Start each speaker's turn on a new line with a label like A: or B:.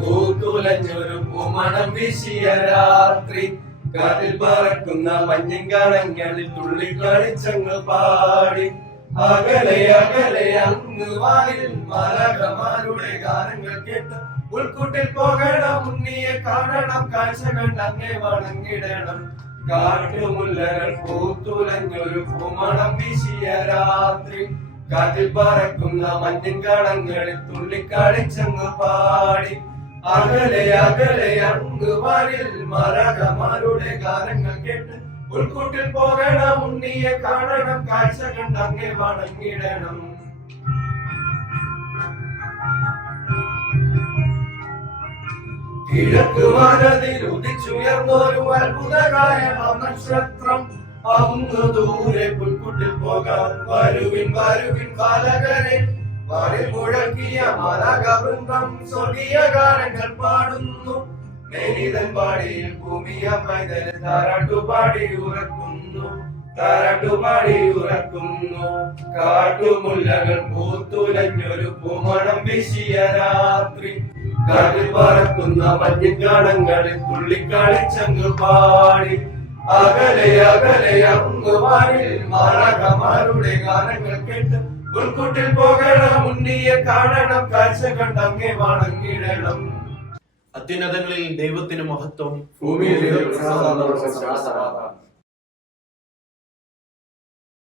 A: പൂത്തുലഞ്ഞൊരു പൂമണം വീശിയ രാത്രി. കാറ്റിൽ പറക്കുന്ന മഞ്ഞിൻ കണങ്ങളിൽ തുള്ളിക്കളിച്ചങ്ങ് പാടി. അകലെ അകലെ അങ്ങ് വാനിൽ മലകമാരുടെ ഗാനങ്ങൾ കേട്ട് ഉൾക്കൂട്ടിൽ പോകണം ഉണ്ണിയെ കാണണം കാഴ്ച കണ്ട് അങ്ങേ വണങ്ങിടണം. കാട്ടുമുല്ലകൾ പൂത്തുലഞ്ഞൊരു പൂമണം വീശിയ രാത്രി. കാറ്റിൽ പറക്കുന്ന മഞ്ഞിൻ കണങ്ങളിൽ തുള്ളിക്കളിച്ചങ്ങ് പാടി. അകലെ അകലെ അങ്ങ് വാനിൽ മലകമാരുടെ ഗാനങ്ങൾ കേട്ട് ഉൾക്കൂട്ടിൽ പോകണം ഉണ്ണിയെ കാണണം കാഴ്ച കണ്ട് അങ്ങേ വണങ്ങിടണം. കിഴക്ക് ഉദിച്ചുയർന്നൊരു അത്ഭുതകായ നക്ഷത്രം. അങ്ങ് ദൂരെ പുൽക്കുട്ടിൽ പോകാം വരുവിൻ വരുവിൻ ബാലകരെ വാരിൽ മുഴക്കിയ മലകവൃന്ദം സ്വർഗീയ ഗാനങ്ങൾ പാടുന്നു. മേനിതൻ പാടിയിൽ ഭൂമിയ പൈതൽ താരാട്ടുപാടി ഉറക്കുന്നു. താരാട്ടുപാടി ഉറക്കുന്നു. കാട്ടുമുല്ലകൾ പൂത്തുലഞ്ഞൊരു പൂമണം വീശിയ രാത്രി. കാറ്റിൽ പറക്കുന്ന മഞ്ഞിക്കാണങ്ങളിൽ തുള്ളിക്കളിച്ചങ്ങ് പാടി. അകലെ അകലെ അങ്ങ് വാനിൽ മാലകമാരുടെ ഗാനങ്ങൾ കേട്ട് ഉൾക്കൂട്ടിൽ പോകണം ഉണ്ണിയെ കാണണം കാഴ്ച കണ്ടങ്ങേ വണങ്ങിടണം
B: അത്യുന്നതങ്ങളിൽ ദൈവത്തിന് മഹത്വം
A: ഭൂമിയിൽ.